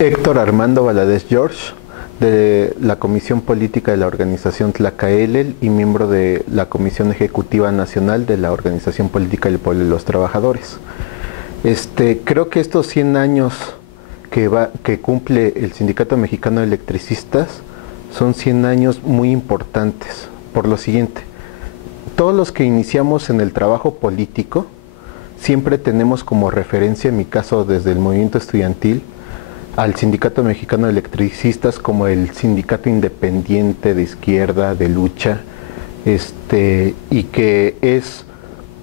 Héctor Armando Valadez George, de la Comisión Política de la Organización Tlacaelel y miembro de la Comisión Ejecutiva Nacional de la Organización Política del Pueblo y los Trabajadores. Creo que estos 100 años que cumple el Sindicato Mexicano de Electricistas son 100 años muy importantes, por lo siguiente. Todos los que iniciamos en el trabajo político siempre tenemos como referencia, en mi caso desde el movimiento estudiantil, al Sindicato Mexicano de Electricistas como el sindicato independiente de izquierda, de lucha, y que es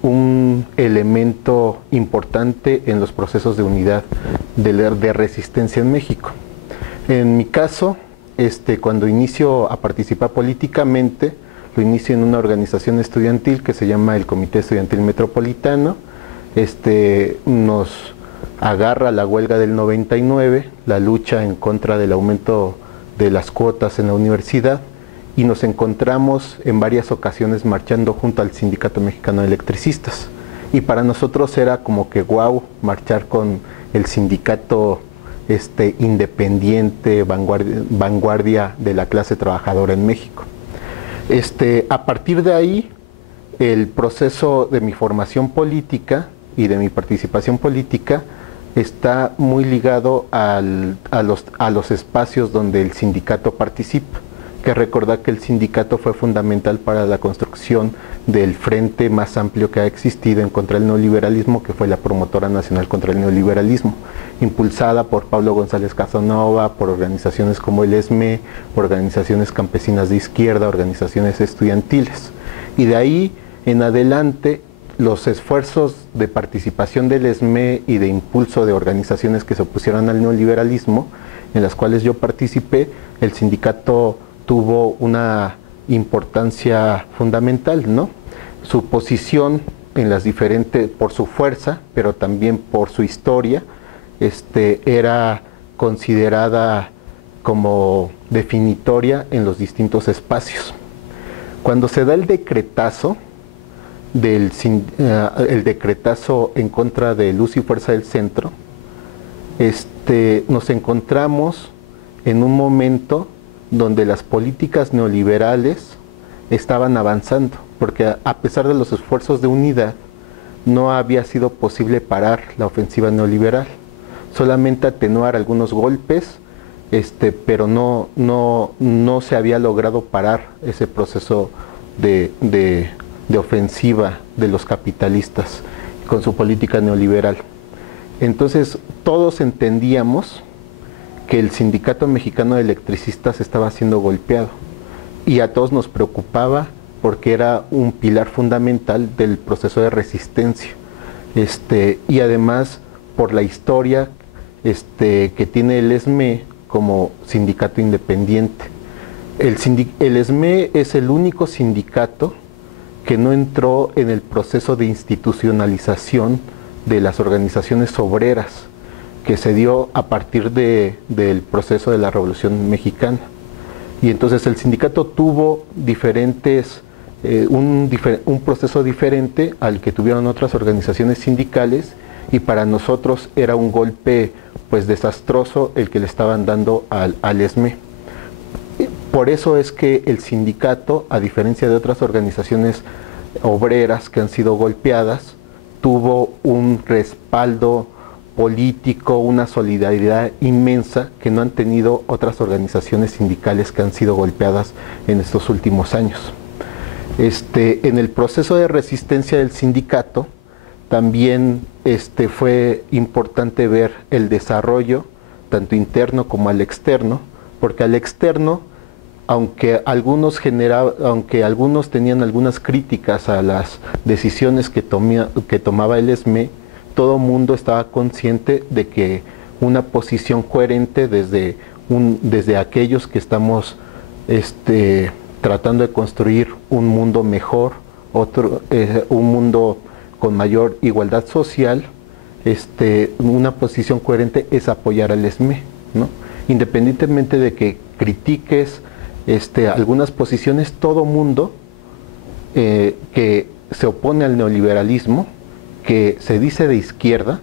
un elemento importante en los procesos de unidad de resistencia en México. En mi caso, cuando inicio a participar políticamente, lo inicio en una organización estudiantil que se llama el Comité Estudiantil Metropolitano. Nos agarra la huelga del 99, la lucha en contra del aumento de las cuotas en la universidad, y nos encontramos en varias ocasiones marchando junto al Sindicato Mexicano de Electricistas. Y para nosotros era como que wow, marchar con el sindicato independiente, vanguardia de la clase trabajadora en México. A partir de ahí, el proceso de mi formación política y de mi participación política está muy ligado a los espacios donde el sindicato participa. Que recordar que el sindicato fue fundamental para la construcción del frente más amplio que ha existido en contra del neoliberalismo, que fue la Promotora Nacional contra el Neoliberalismo, impulsada por Pablo González Casanova, por organizaciones como el ESME, por organizaciones campesinas de izquierda, organizaciones estudiantiles. Y de ahí en adelante, los esfuerzos de participación del ESME y de impulso de organizaciones que se opusieron al neoliberalismo, en las cuales yo participé, el sindicato tuvo una importancia fundamental, ¿no? Su posición en las diferentes, por su fuerza, pero también por su historia, era considerada como definitoria en los distintos espacios. Cuando se da el decretazo, el decretazo en contra del uso y fuerza del centro, nos encontramos en un momento donde las políticas neoliberales estaban avanzando, porque a pesar de los esfuerzos de unidad, no había sido posible parar la ofensiva neoliberal, solamente atenuar algunos golpes, pero no se había logrado parar ese proceso de ofensiva de los capitalistas con su política neoliberal. Entonces todos entendíamos que el Sindicato Mexicano de Electricistas estaba siendo golpeado, y a todos nos preocupaba porque era un pilar fundamental del proceso de resistencia, y además por la historia que tiene el ESME como sindicato independiente. El ESME es el único sindicato que no entró en el proceso de institucionalización de las organizaciones obreras que se dio a partir del proceso de la Revolución Mexicana. Y entonces el sindicato tuvo un proceso diferente al que tuvieron otras organizaciones sindicales, y para nosotros era un golpe pues desastroso el que le estaban dando al ESME. Por eso es que el sindicato, a diferencia de otras organizaciones obreras que han sido golpeadas, tuvo un respaldo político, una solidaridad inmensa que no han tenido otras organizaciones sindicales que han sido golpeadas en estos últimos años. En el proceso de resistencia del sindicato también fue importante ver el desarrollo tanto interno como al externo, porque al externo, aunque algunos tenían algunas críticas a las decisiones que tomaba el ESME, todo mundo estaba consciente de que una posición coherente desde aquellos que estamos tratando de construir un mundo mejor, un mundo con mayor igualdad social, una posición coherente es apoyar al ESME, ¿no? Independientemente de que critiques algunas posiciones, todo mundo que se opone al neoliberalismo, que se dice de izquierda,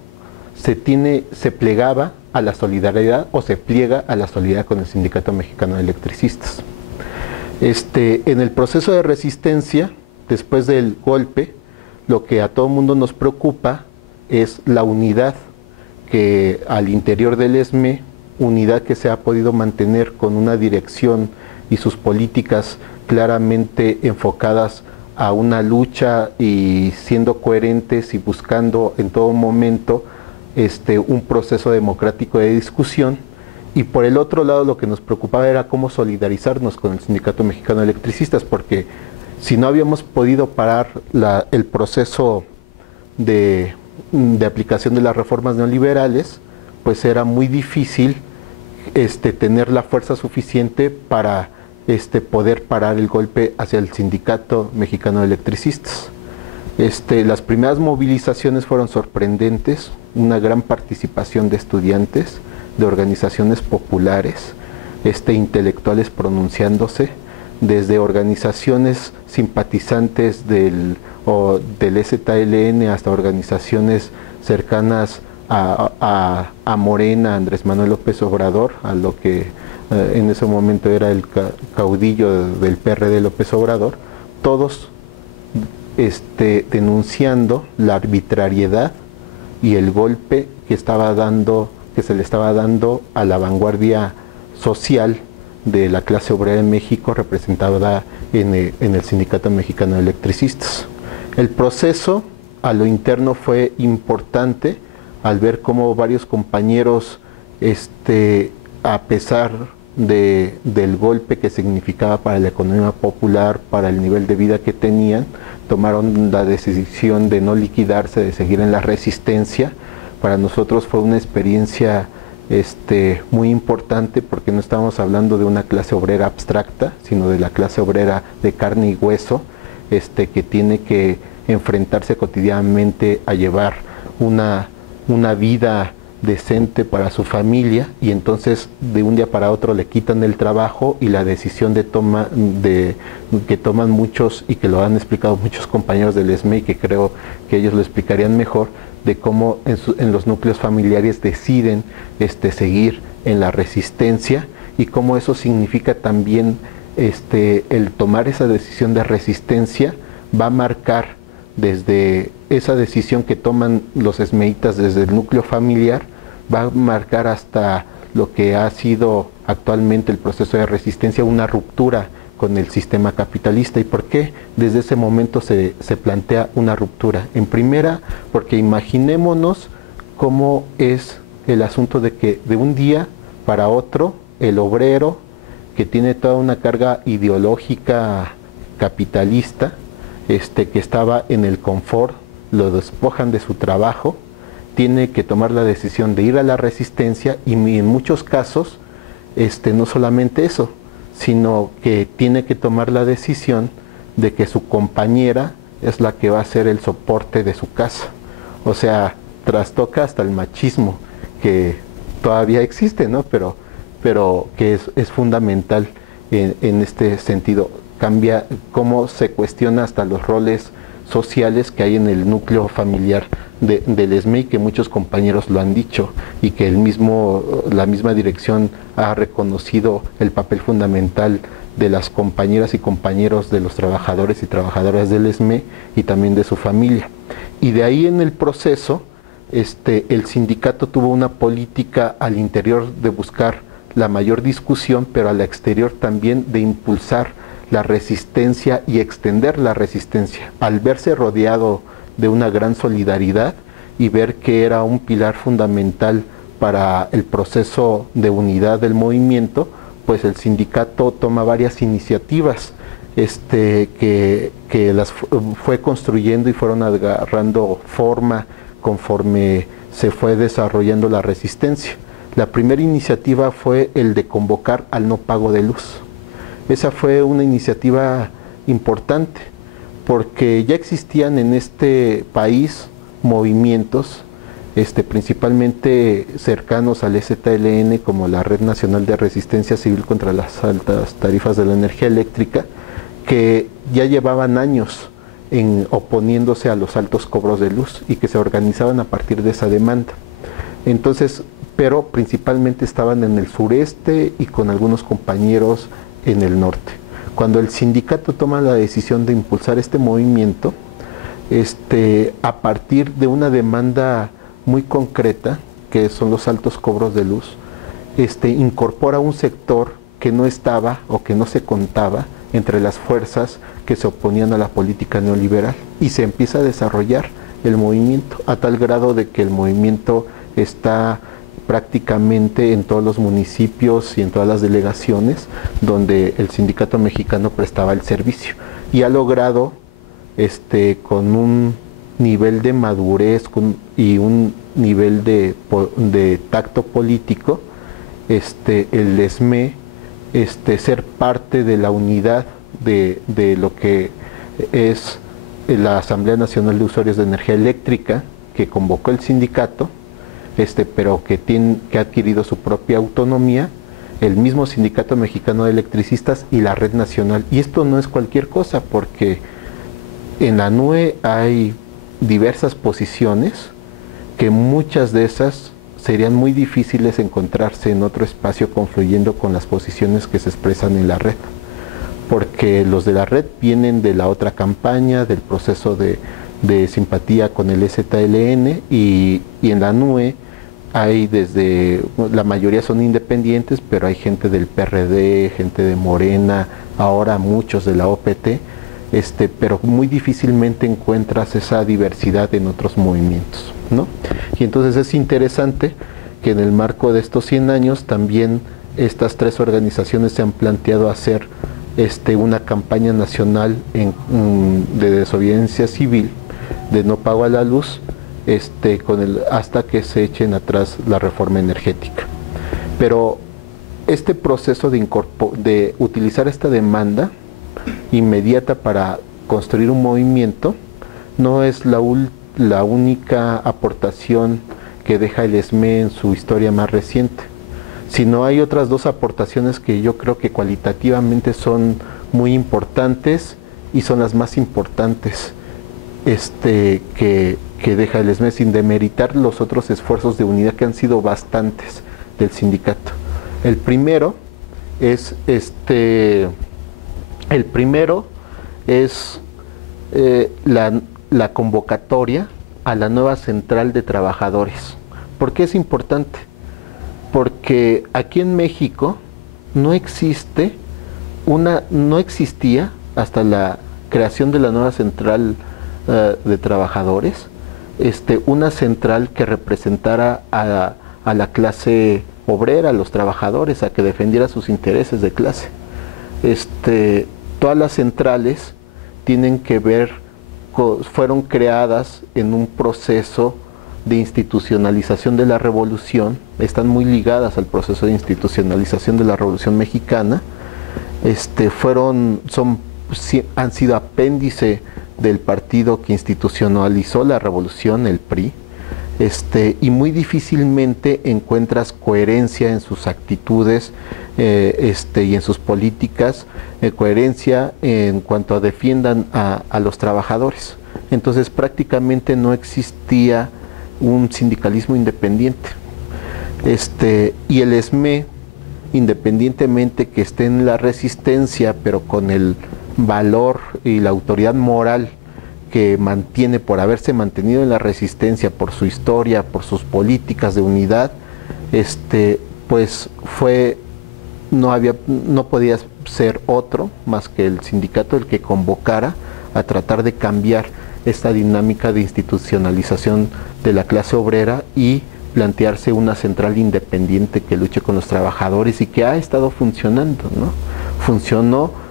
se plegaba a la solidaridad o se pliega a la solidaridad con el Sindicato Mexicano de Electricistas. En el proceso de resistencia, después del golpe, lo que a todo mundo nos preocupa es la unidad que al interior del ESME, unidad que se ha podido mantener con una dirección y sus políticas claramente enfocadas a una lucha y siendo coherentes y buscando en todo momento un proceso democrático de discusión. Y por el otro lado, lo que nos preocupaba era cómo solidarizarnos con el Sindicato Mexicano de Electricistas, porque si no habíamos podido parar el proceso de aplicación de las reformas neoliberales, pues era muy difícil tener la fuerza suficiente para poder parar el golpe hacia el Sindicato Mexicano de Electricistas. Las primeras movilizaciones fueron sorprendentes, una gran participación de estudiantes, de organizaciones populares, intelectuales pronunciándose, desde organizaciones simpatizantes del ZLN hasta organizaciones cercanas a Morena, Andrés Manuel López Obrador, a lo que en ese momento era el caudillo del PRD López Obrador, todos denunciando la arbitrariedad y el golpe que se le estaba dando a la vanguardia social de la clase obrera en México, representada en el Sindicato Mexicano de Electricistas. El proceso a lo interno fue importante al ver cómo varios compañeros, a pesar del golpe que significaba para la economía popular, para el nivel de vida que tenían, tomaron la decisión de no liquidarse, de seguir en la resistencia. Para nosotros fue una experiencia muy importante, porque no estamos hablando de una clase obrera abstracta, sino de la clase obrera de carne y hueso, que tiene que enfrentarse cotidianamente a llevar una vida decente para su familia, y entonces de un día para otro le quitan el trabajo, y la decisión que toman muchos, y que lo han explicado muchos compañeros del ESME, y que creo que ellos lo explicarían mejor, de cómo en los núcleos familiares deciden seguir en la resistencia, y cómo eso significa también el tomar esa decisión de resistencia va a marcar desde esa decisión que toman los esmeitas desde el núcleo familiar, va a marcar hasta lo que ha sido actualmente el proceso de resistencia, una ruptura con el sistema capitalista. ¿Y por qué desde ese momento se plantea una ruptura? En primera, porque imaginémonos cómo es el asunto de que de un día para otro el obrero, que tiene toda una carga ideológica capitalista, que estaba en el confort, lo despojan de su trabajo, tiene que tomar la decisión de ir a la resistencia, y en muchos casos no solamente eso, sino que tiene que tomar la decisión de que su compañera es la que va a ser el soporte de su casa. O sea, trastoca hasta el machismo, que todavía existe, ¿no? Pero que es fundamental en este sentido. Cambia cómo se cuestiona hasta los roles sociales que hay en el núcleo familiar del ESME, y que muchos compañeros lo han dicho, y que la misma dirección ha reconocido el papel fundamental de las compañeras y compañeros de los trabajadores y trabajadoras del ESME, y también de su familia. Y de ahí en el proceso, el sindicato tuvo una política al interior de buscar la mayor discusión, pero al exterior también de impulsar la resistencia y extender la resistencia, al verse rodeado de una gran solidaridad y ver que era un pilar fundamental para el proceso de unidad del movimiento, pues el sindicato toma varias iniciativas que las fue construyendo y fueron agarrando forma conforme se fue desarrollando la resistencia. La primera iniciativa fue el de convocar al no pago de luz. Esa fue una iniciativa importante, porque ya existían en este país movimientos, principalmente cercanos al ZLN, como la Red Nacional de Resistencia Civil contra las Altas Tarifas de la Energía Eléctrica, que ya llevaban años oponiéndose a los altos cobros de luz, y que se organizaban a partir de esa demanda. Entonces, pero principalmente estaban en el sureste y con algunos compañeros en el norte. Cuando el sindicato toma la decisión de impulsar este movimiento, a partir de una demanda muy concreta, que son los altos cobros de luz, incorpora un sector que no estaba o que no se contaba entre las fuerzas que se oponían a la política neoliberal, y se empieza a desarrollar el movimiento a tal grado de que el movimiento está prácticamente en todos los municipios y en todas las delegaciones donde el sindicato mexicano prestaba el servicio, y ha logrado con un nivel de madurez y un nivel de tacto político, el ESME ser parte de la unidad de lo que es la Asamblea Nacional de Usuarios de Energía Eléctrica, que convocó el sindicato, pero que ha adquirido su propia autonomía, el mismo Sindicato Mexicano de Electricistas y la Red Nacional. Y esto no es cualquier cosa, porque en la NUE hay diversas posiciones que muchas de esas serían muy difíciles encontrarse en otro espacio confluyendo con las posiciones que se expresan en la red, porque los de la red vienen de la otra campaña, del proceso de simpatía con el EZLN, y en la NUE hay la mayoría son independientes, pero hay gente del PRD, gente de Morena, ahora muchos de la OPT, pero muy difícilmente encuentras esa diversidad en otros movimientos, ¿no? Y entonces es interesante que en el marco de estos 100 años también estas tres organizaciones se han planteado hacer una campaña nacional de desobediencia civil, de no pago a la luz, hasta que se echen atrás la reforma energética. Pero este proceso de utilizar esta demanda inmediata para construir un movimiento no es la única aportación que deja el ESME en su historia más reciente, sino hay otras dos aportaciones que yo creo que cualitativamente son muy importantes y son las más importantes que deja el ESME, sin demeritar los otros esfuerzos de unidad que han sido bastantes del sindicato. El primero es la convocatoria a la nueva central de trabajadores. ¿Por qué es importante? Porque aquí en México no existía hasta la creación de la nueva central de trabajadores, una central que representara a la clase obrera, a los trabajadores, a que defendiera sus intereses de clase. Todas las centrales fueron creadas en un proceso de institucionalización de la revolución, están muy ligadas al proceso de institucionalización de la Revolución Mexicana, han sido apéndice del partido que institucionalizó la revolución, el PRI, y muy difícilmente encuentras coherencia en sus actitudes y en sus políticas, coherencia en cuanto a defiendan a los trabajadores. Entonces prácticamente no existía un sindicalismo independiente. Y el ESME, independientemente que esté en la resistencia, pero con el valor y la autoridad moral que mantiene por haberse mantenido en la resistencia, por su historia, por sus políticas de unidad, pues no podía ser otro más que el sindicato el que convocara a tratar de cambiar esta dinámica de institucionalización de la clase obrera y plantearse una central independiente que luche con los trabajadores y que ha estado funcionando, ¿no? Funcionó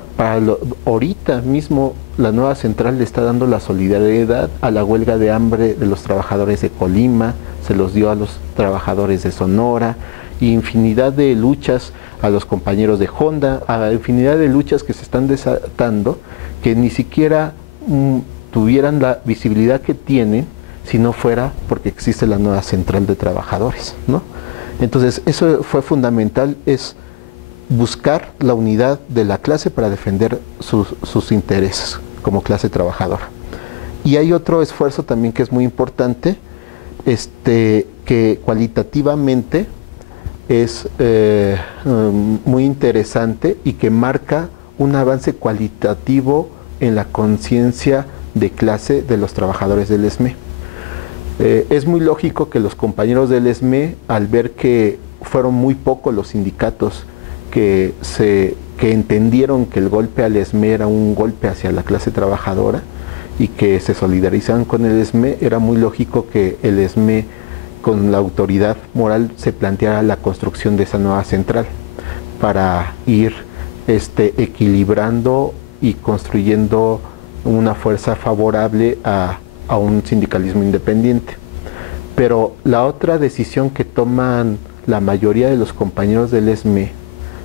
ahorita mismo. La nueva central le está dando la solidaridad a la huelga de hambre de los trabajadores de Colima, se los dio a los trabajadores de Sonora, y infinidad de luchas a los compañeros de Honda, a infinidad de luchas que se están desatando, que ni siquiera tuvieran la visibilidad que tienen si no fuera porque existe la nueva central de trabajadores, ¿no? Entonces eso fue fundamental, es buscar la unidad de la clase para defender sus intereses como clase trabajadora. Y hay otro esfuerzo también que es muy importante, que cualitativamente es muy interesante y que marca un avance cualitativo en la conciencia de clase de los trabajadores del ESME. Es muy lógico que los compañeros del ESME, al ver que fueron muy pocos los sindicatos que entendieron que el golpe al ESME era un golpe hacia la clase trabajadora y que se solidarizaban con el ESME, era muy lógico que el ESME, con la autoridad moral, se planteara la construcción de esa nueva central para ir equilibrando y construyendo una fuerza favorable a un sindicalismo independiente. Pero la otra decisión que toman la mayoría de los compañeros del ESME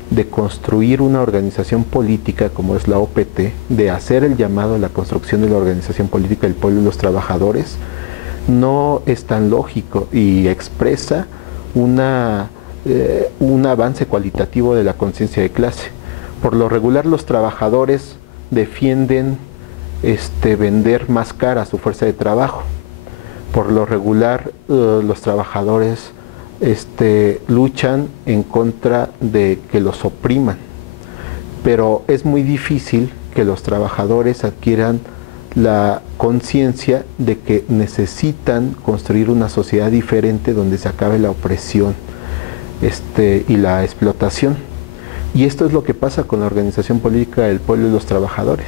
de construir una organización política como es la OPT, de hacer el llamado a la construcción de la organización política del pueblo y los trabajadores, no es tan lógico y expresa un avance cualitativo de la conciencia de clase. Por lo regular, los trabajadores defienden vender más cara su fuerza de trabajo. Por lo regular, los trabajadores luchan en contra de que los opriman, pero es muy difícil que los trabajadores adquieran la conciencia de que necesitan construir una sociedad diferente donde se acabe la opresión y la explotación. Y esto es lo que pasa con la organización política del pueblo y los trabajadores.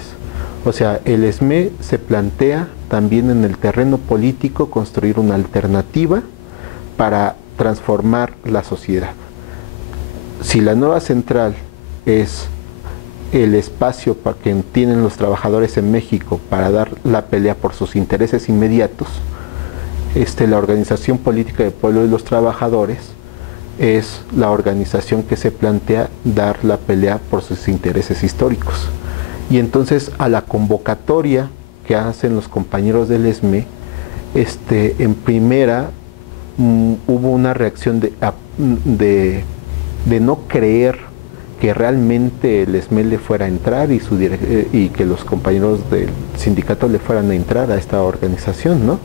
O sea, el ESME se plantea también en el terreno político construir una alternativa para transformar la sociedad. Si la nueva central es el espacio que tienen los trabajadores en México para dar la pelea por sus intereses inmediatos, la organización política del pueblo y los trabajadores es la organización que se plantea dar la pelea por sus intereses históricos. Y entonces, a la convocatoria que hacen los compañeros del ESME, en primera hubo una reacción de no creer que realmente el ESME le fuera a entrar y que los compañeros del sindicato le fueran a entrar a esta organización, ¿no?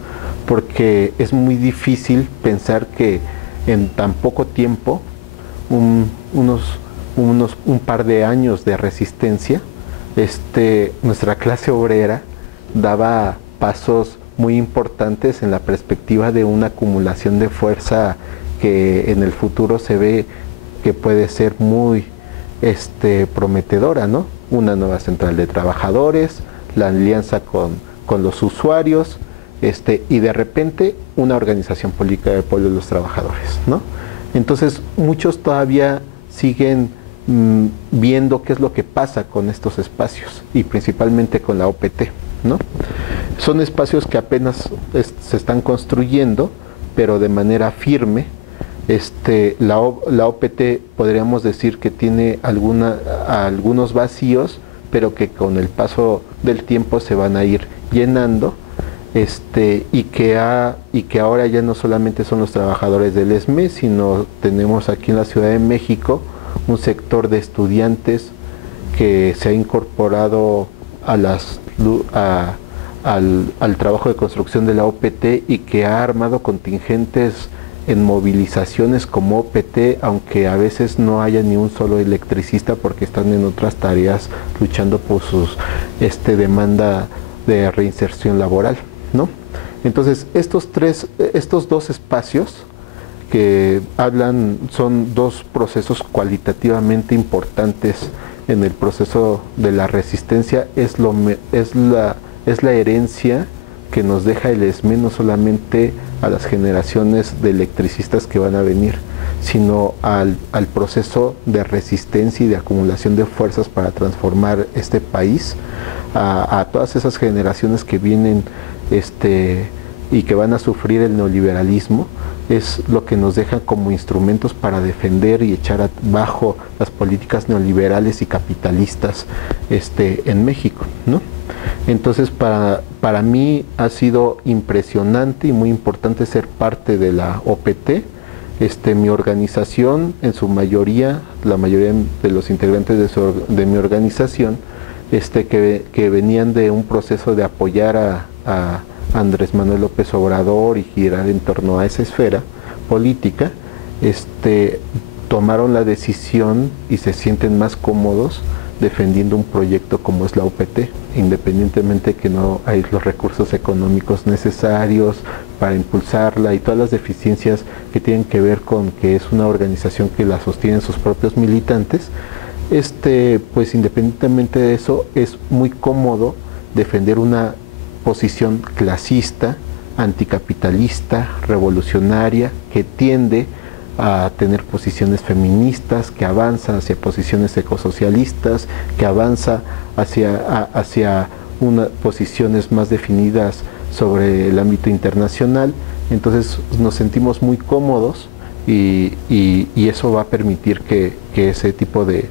Porque es muy difícil pensar que en tan poco tiempo, un par de años de resistencia, nuestra clase obrera daba pasos muy importantes en la perspectiva de una acumulación de fuerza que en el futuro se ve que puede ser muy prometedora, ¿no? Una nueva central de trabajadores, la alianza con los usuarios, y de repente una organización política del pueblo y los trabajadores, ¿no? Entonces muchos todavía siguen viendo qué es lo que pasa con estos espacios y principalmente con la OPT, ¿no? Son espacios que apenas se están construyendo, pero de manera firme. La OPT podríamos decir que tiene algunos vacíos, pero que con el paso del tiempo se van a ir llenando, y que ahora ya no solamente son los trabajadores del ESME, sino tenemos aquí en la Ciudad de México un sector de estudiantes que se ha incorporado al trabajo de construcción de la OPT y que ha armado contingentes en movilizaciones como OPT, aunque a veces no haya ni un solo electricista porque están en otras tareas luchando por sus demanda de reinserción laboral, ¿no? Entonces, estos dos espacios que son dos procesos cualitativamente importantes en el proceso de la resistencia, es la herencia que nos deja el ESME, no solamente a las generaciones de electricistas que van a venir, sino al proceso de resistencia y de acumulación de fuerzas para transformar este país, a todas esas generaciones que vienen y que van a sufrir el neoliberalismo. Es lo que nos deja como instrumentos para defender y echar abajo las políticas neoliberales y capitalistas en México, ¿no? Entonces, para mí ha sido impresionante y muy importante ser parte de la OPT. Mi organización, en su mayoría, la mayoría de los integrantes de mi organización, que venían de un proceso de apoyar a Andrés Manuel López Obrador y girar en torno a esa esfera política, tomaron la decisión y se sienten más cómodos defendiendo un proyecto como es la UPT, independientemente que no hay los recursos económicos necesarios para impulsarla y todas las deficiencias que tienen que ver con que es una organización que la sostienen sus propios militantes. Pues independientemente de eso, es muy cómodo defender una posición clasista, anticapitalista, revolucionaria, que tiende a tener posiciones feministas, que avanza hacia posiciones ecosocialistas, que avanza hacia posiciones más definidas sobre el ámbito internacional. Entonces nos sentimos muy cómodos y eso va a permitir que ese tipo de